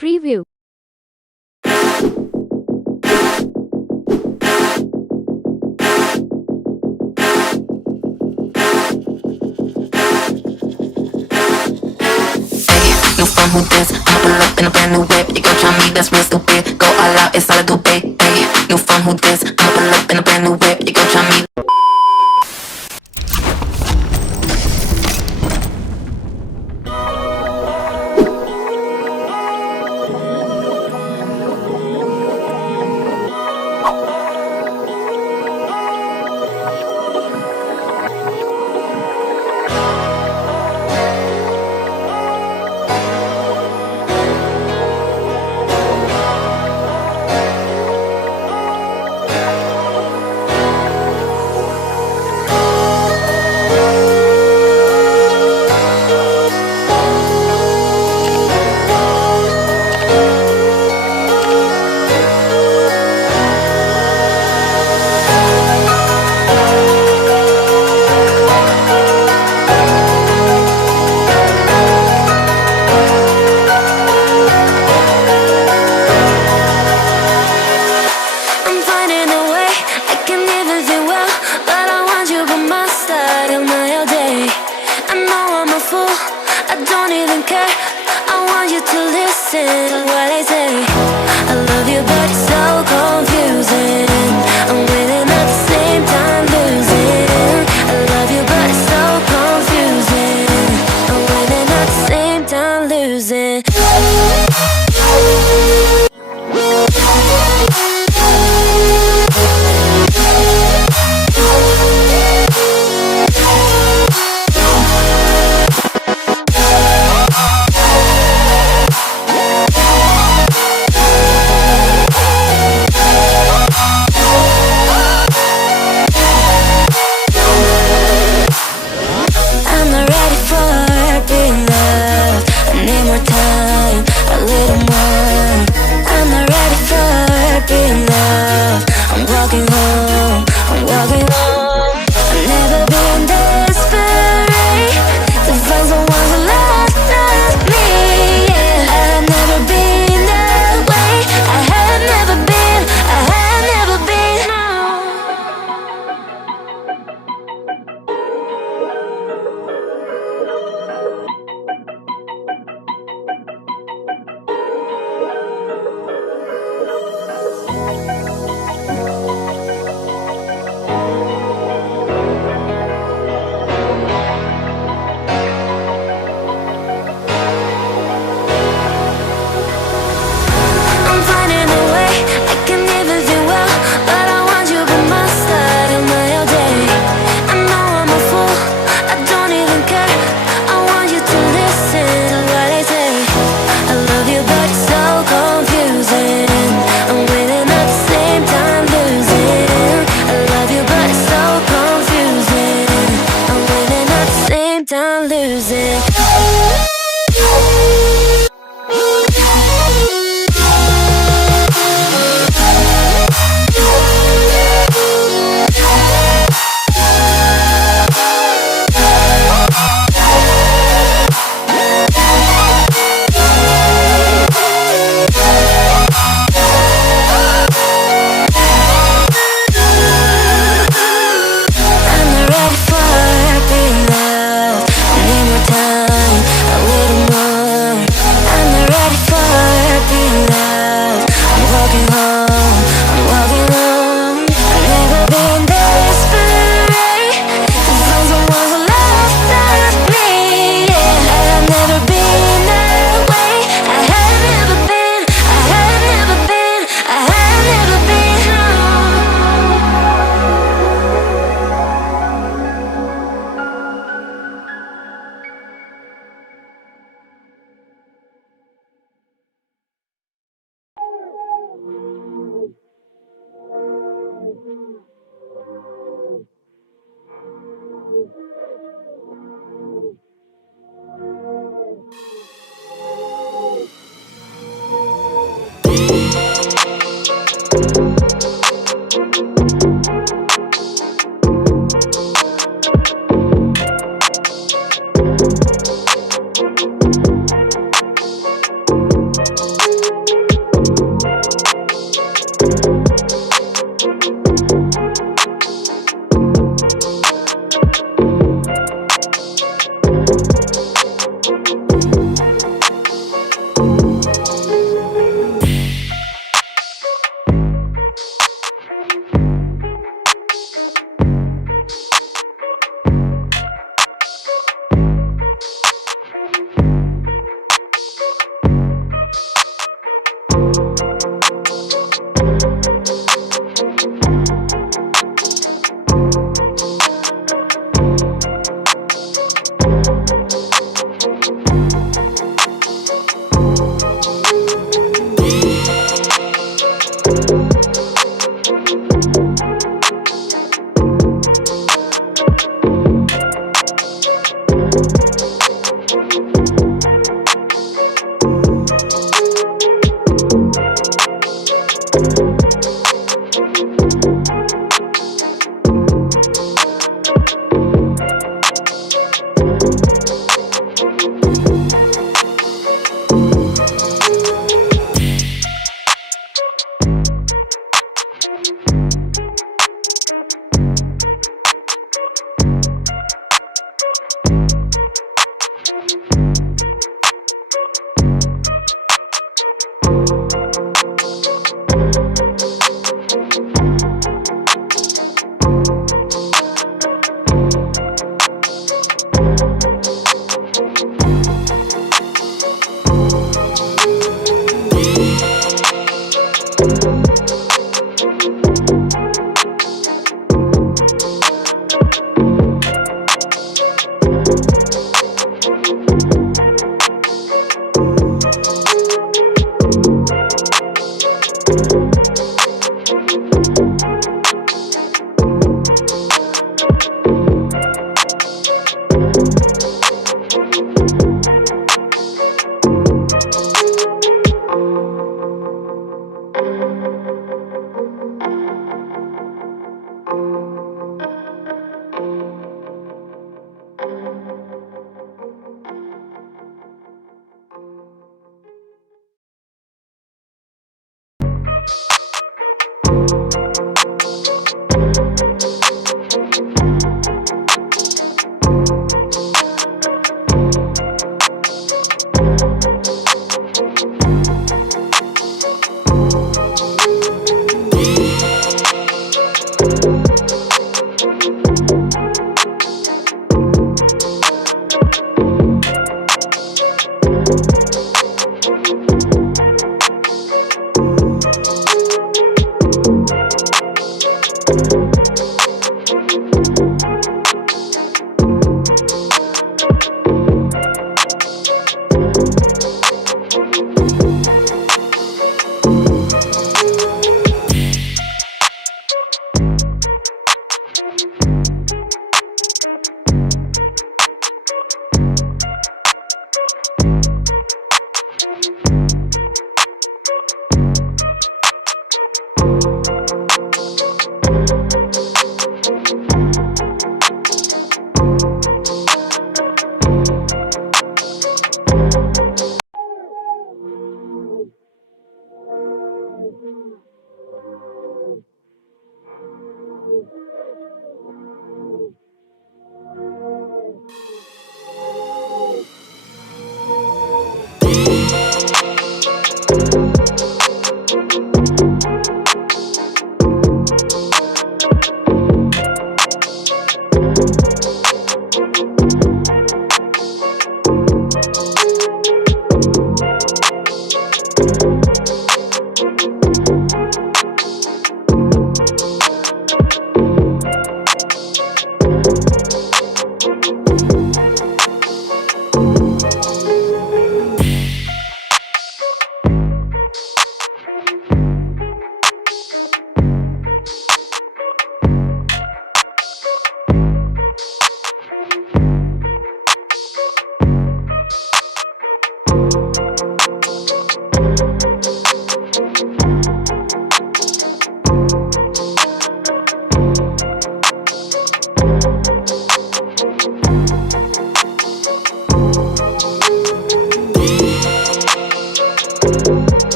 Preview. New phone, who this? I'ma pull up in a brand new whip. You gon' try me, that's real stupid. Go all out, it's all I do, babe. New phone, who this? I'ma pull up in a brand new whip. You gon' try me.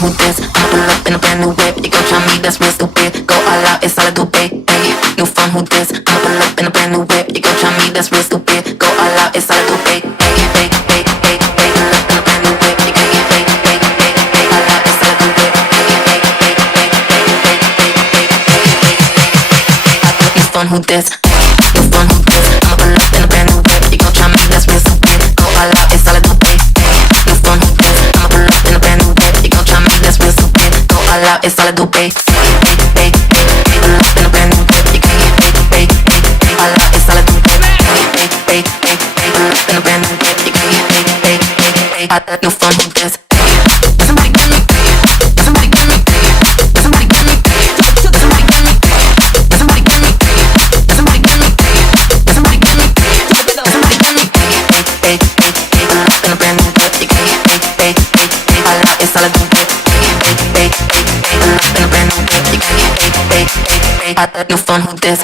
who this? I'ma pull up in a brand new whip. You gon' try me, that's real stupid. Go all out, it's all I do, babe. Ay, new phone, who this? I'ma pull up in a brand new whip. You gon' try me, that's real stupid. Go all out, it's all I do, babe. Ay, ay, ay, ay, ay, pull up in a brand new whip. You gon' ay, ay, ay, ay, ay, all out, it's all I do, babe. Ay, ay, ay, ay, ay, ay, new phone, who this? New phone, who this? I'ma pull up in a brand new whip. You gon' try me, that's real stupid. Go all out, it's all I do, babe. New phone, who this? I'ma pull up in a brand new whip. You gon' try me, that's real stupid. Go all out, it's all I do, babe. Ay, ay, ay, ay, pull up in a brand new whip. You gon' ay, ay, ay, ay, all out, it's all I do, babe. Ay, ay, ay, ay, ay, pull up in a brand new whip. You gon' ay, ay, ay, ay, new phone, who this? Somebody get me. Somebody get me. Somebody get me. Somebody get me. Somebody get me. Somebody get me. Somebody get me. Somebody get me. Ay, ay, ay, ay, pull up in a brand new whip. You gon' ay, ay, ay, ay, all out, it's all I do, babe. Ay, ay, ay, ay, pull up in a brand new whip. You gon' ay, ay, ay, ay, new phone, who this?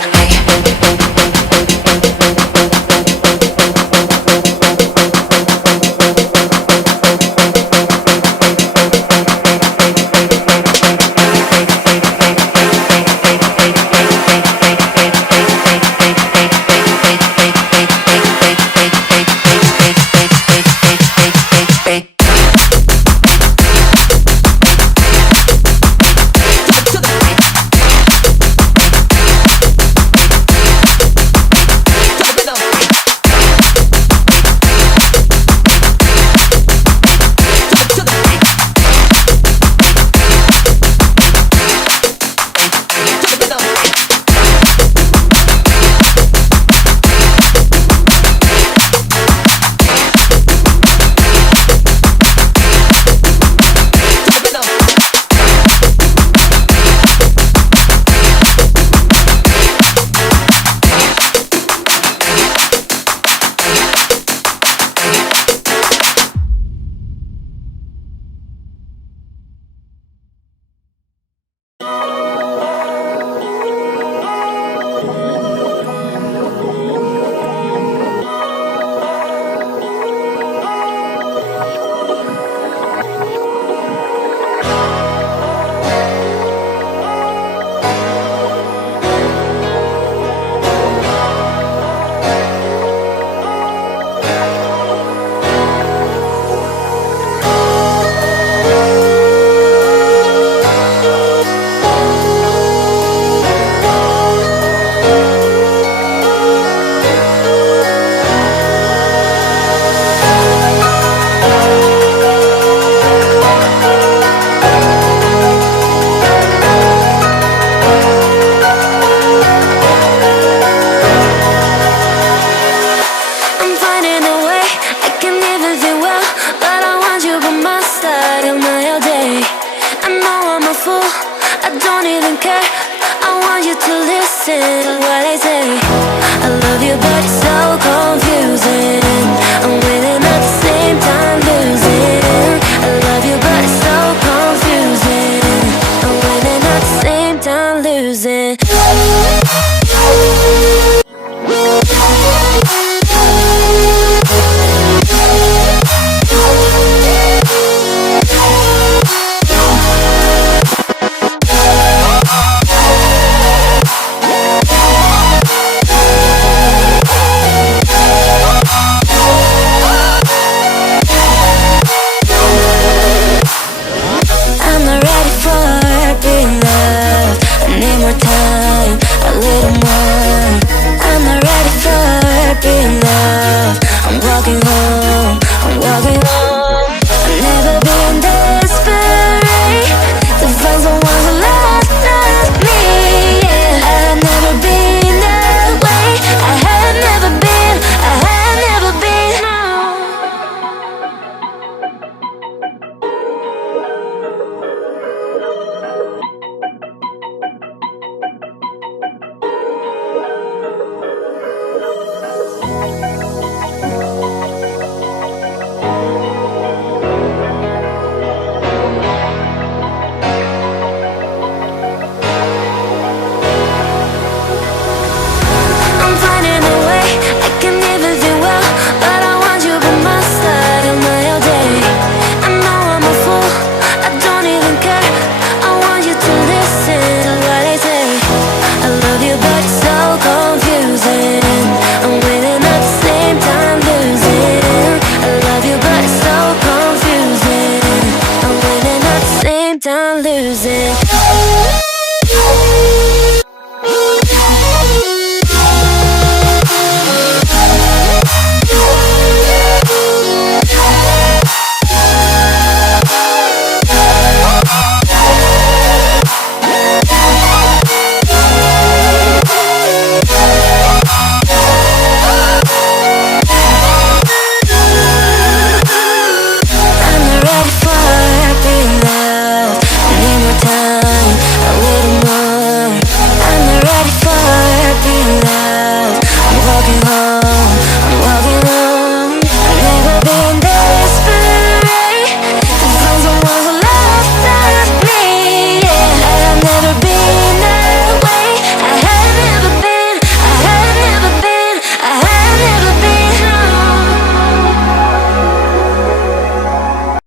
losing.